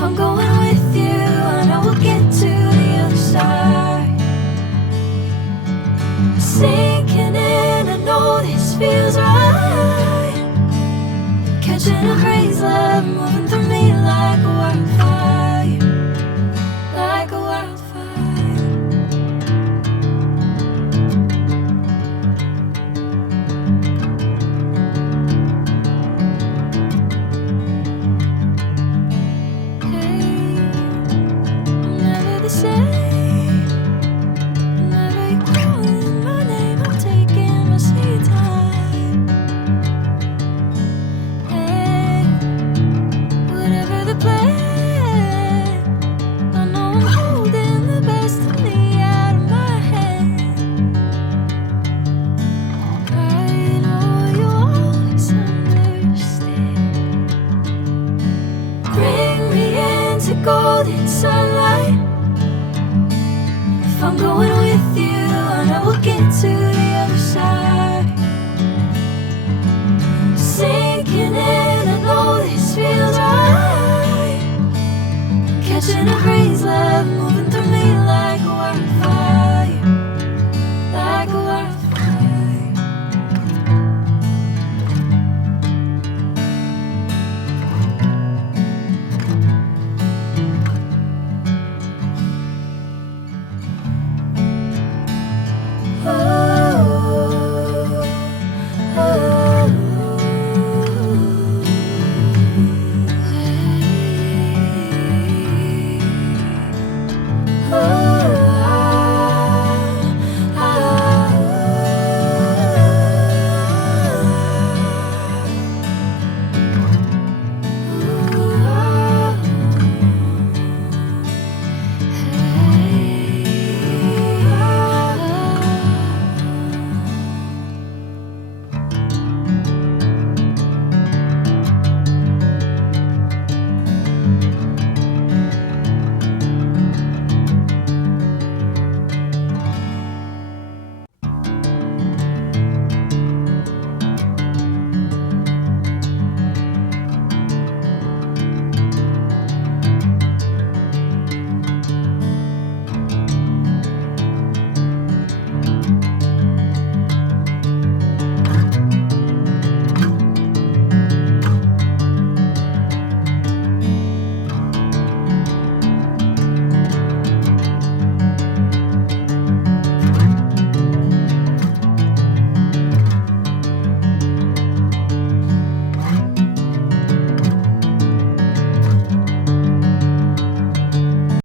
If I'm going with you, I know we'll get to the other side. Sinking in, I know this feels right. Catching a crazy love, moving through me like a wildfire, like a wildfire. Hey, I'm never the same. Whenever you're calling my name, I'm taking my sweet time. Hey, whatever the plan, I know I'm holding the best of me out of my hand. I know you always understand. Bring me into golden sunlight. If I'm going with you, I know we'll get to the other side. Sinking in, I know this feels